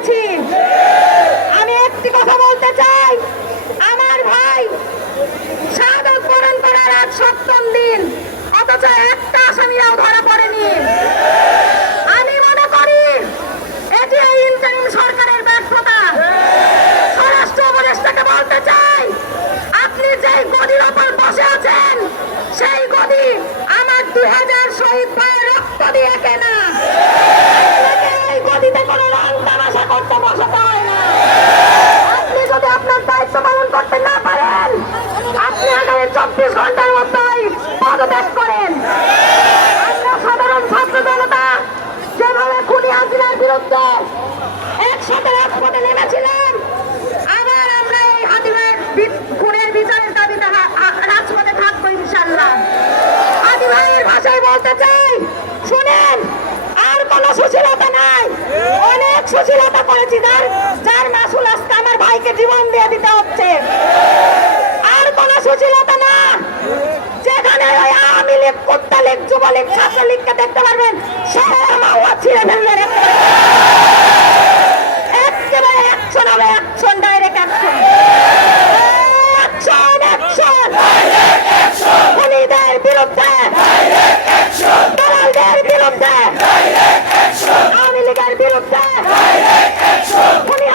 দিয়েছি। আমি একটি কথা বলতে চাই, আমার ভাই শাহাদাত বরণ করার আজ ৭ম দিন, অথচ একটা আসামিরাও ধরা পড়েনি। আমি মনে করি এটি এই ইন্টারিম সরকারের ব্যর্থতা। স্বরাষ্ট্র উপদেষ্টাকে বলতে চাই, আপনি যেই গদির ওপর বসে আছেন সেই গদি আমার 2000 শহীদ ভাইয়ের রক্ত দিয়ে কেনা। এই গদিতে কোনো রং তামাশা করতে বসাতে হয় না। আপনি যদি আপনার দায়িত্ব পালন করতে না পারেন, আপনি আগামী 24 ঘন্টার মধ্যেই পদত্যাগ করেন। আমরা সাধারণ ছাত্র জনতা যেভাবে খুনি হাসিনার বিরুদ্ধে একসাথে রাজপথে নেমেছিলাম, আবার আমরা এই হাসিনার খুনের বিচারের দাবিতে রাজপথে থাকবো ইনশাল্লাহ। হাদি ভাইয়ের ভাষায় বলতে চাই, শুনেন, আর কোন সুশীলতা নাই। অনেক সুশীলতা করেছি, যার মাসুল আজকে আমার ভাইকে জীবন দিয়ে দিতে হচ্ছে। আর কোন সুশীলতা না। যেখানে ওই আওয়ামী লীগ, কুত্তা লীগ, যুবলীগ, ছাত্রলীগকে দেখতে পারবেন, সে মাওয়া ছিঁড়ে ফেলবেন। একেবারে অ্যাকশন হবে, action, direct action, action, action. খুনিদের বিরুদ্ধে, দালালদের বিরুদ্ধে, আওয়ামী লীগের বিরুদ্ধে, খুনি